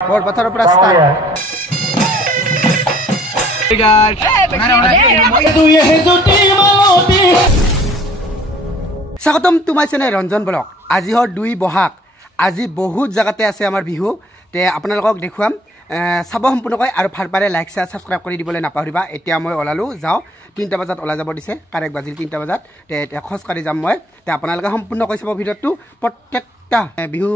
বৰপথাৰৰ পৰা ষ্টাৰ্ট স্বাগতম তোমাৰ চেনেল ৰঞ্জন ব্লগ। আজি হৰ 2 বহাগ। আজি বহুত জায়গাতে আছে আমাৰ বিহু তে আপোনালোকক দেখুৱাম চাব সম্পূৰ্ণকৈ আৰু ভাল পাৰে লাইক শেয়াৰ সাবস্ক্ৰাইব কৰি দিবলৈ নাপাহৰিবা। এতিয়া মই ওলালো যাওঁ 3টা বজাত ওলাই যাব দিছে কাৰেক্ট বাজিল 3টা বজাত তে এতিয়া খোজ কাঢ়ি যাম মই তে আপোনালোকে সম্পূৰ্ণকৈ চাব ভিডিঅ'টো প্ৰত্যেকটা বিহু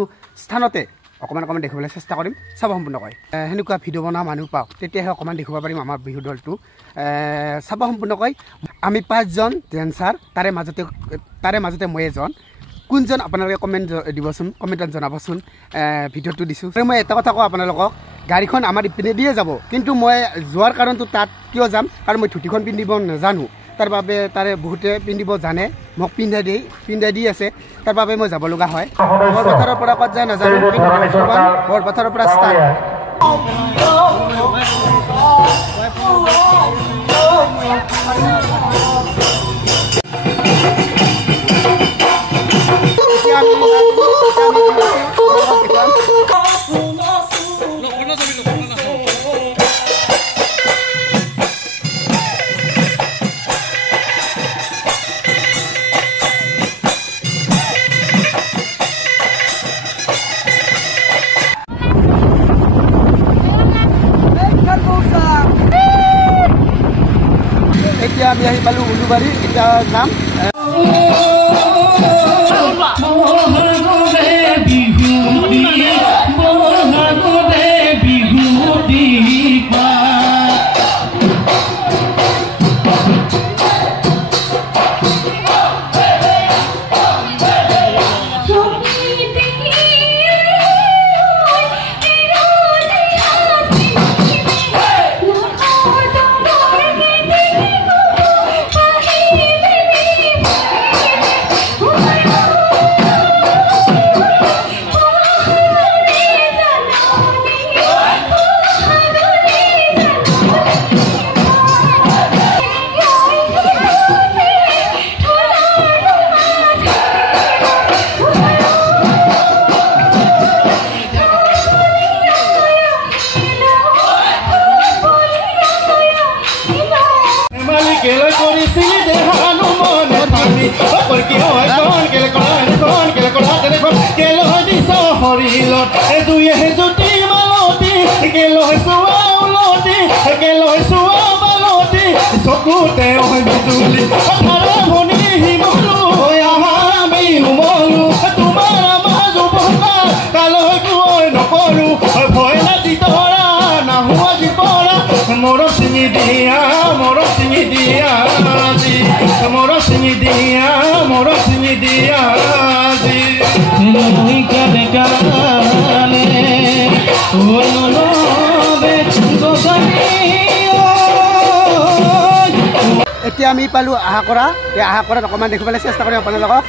স্থানতে অকমান অকমান দেখিবলৈ চেষ্টা কৰিম চাব সম্পূৰ্ণকৈ হেনেকুৱা ভিডিঅ' বনা মানুহ পাওঁ তেতিয়াহে অকমান দেখিব পাৰিম আমাৰ বিহু দলটো চাব সম্পূৰ্ণকৈ আমি 5 জন ডেন্সাৰ তাৰে মাজতে মই এজন কোনজন আপোনালোকে কমেন্ট দিবচোন কমেন্টত জনাবচোন ভিডিঅ'টো দিছো মই এটা কথা কওঁ আপোনালোকক গাড়ীখন আমাৰ ইপিনে দিয়ে যাব কিন্তু মই যোৱাৰ কাৰণটো তাত কিয় যাম কাৰণ মই ধুতিখন পিন্ধিব নাজানো তাৰ বাবে তাৰে বহুতে পিন্ধিব জানে মোক পিন্ধাই দি আছে তাৰ বাবে মই যাব লগা হয় বৰপথাৰৰ পৰা ক'ত যায় নাজানো বৰপথাৰৰ পৰা ষ্টাৰ্ট এতিয়া আমি আহি পালো উলুবাৰী এতিয়া যাম চকুতে হয় বিজুলি পথাৰৰ ভনী হিমলু হৈ আহা বিহু মলু তোমাৰ আমাৰ যুৱকা কালৈ গৈ নকৰো ভয় লাগি তৰা নাহো আজি পৰা মৰম চিঙি দিয়া আজি মৰম চিঙি দিয়া আজি কানে কানে এতিয়া আমি পালো আহা কৰাত অকমান দেখিবলৈ চেষ্টা কৰিম আপোনালোকক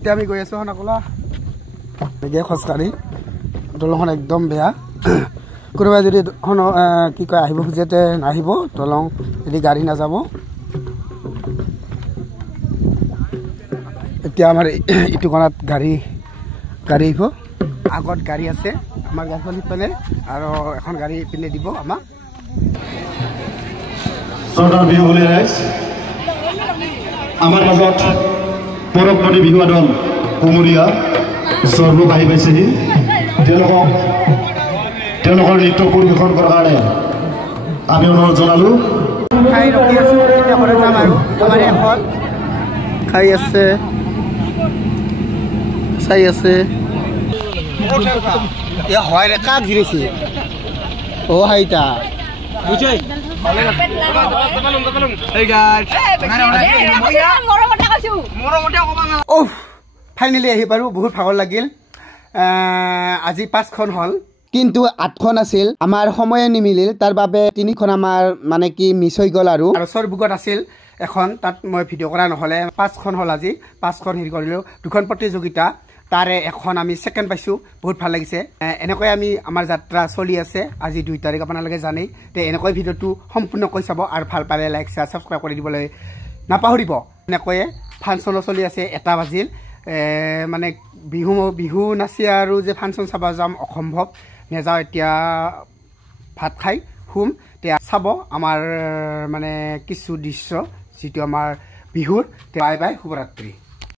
এতিয়া আমি গৈ আছোঁ হনাকলা এনেকৈ খোজকাঢ়ি দলংখন একদম বেয়া কোনোবাই যদি কি কয় আহিব খোজে নাহিব দলং যদি গাড়ী নাযাব এতিয়া আমাৰ ইটো কোণাত গাড়ী আহিব আগত গাড়ী আছে আমাৰ গাড়ীখন সিফালে আৰু এখন গাড়ী ইপিনে দিব আমাক আমাৰ মাজত পৰৱৰ্তী বিহু আদল কুমৰীয়া সৰ্বক আহি পাইছেহি তেওঁলোকৰ নৃত্য পৰিৱেশন কৰাৰ কাৰণে আমি অনুৰোধ জনালোঁ খাই ৰখি আছোঁ এতিয়া ঘৰত যাম আৰু আমাৰ এখন খাই আছে চাই আছে হয় ৰে কাক ঘিৰিছে অ' হাইতা ফাইনেলি আহি পাৰো বহুত ভাগৰ লাগিল আজি 5খন হ'ল কিন্তু 8খন আছিল আমাৰ সময়ে নিমিলিল তাৰ বাবে 3খন আমাৰ মানে কি মিছ হৈ গ'ল আৰু চৰবুকত আছিল এখন তাত মই ভিডিঅ' কৰা নহ'লে 5খন হ'ল আজি 5খন হেৰি কৰিলোঁ 2খন প্ৰতিযোগিতা তাৰে এখন আমি ছেকেণ্ড পাইছোঁ বহুত ভাল লাগিছে এনেকৈ আমি আমাৰ যাত্ৰা চলি আছে আজি 2 তাৰিখ আপোনালোকে জানেই তে এনেকৈ ভিডিঅ'টো সম্পূৰ্ণকৈ চাব আৰু ভাল পালে লাইক শ্বেয়াৰ ছাবস্ক্ৰাইব কৰি দিবলৈ নাপাহৰিব এনেকৈয়ে ফাংচনো চলি আছে 1টা বাজিল মানে বিহু নাচি আৰু যে ফাংচন চাব যাম অসম্ভৱ নেযাওঁ এতিয়া ভাত খাই শুম এতিয়া চাব আমাৰ মানে কিছু দৃশ্য যিটো আমাৰ বিহুৰ বাই বাই শুভৰাত্ৰি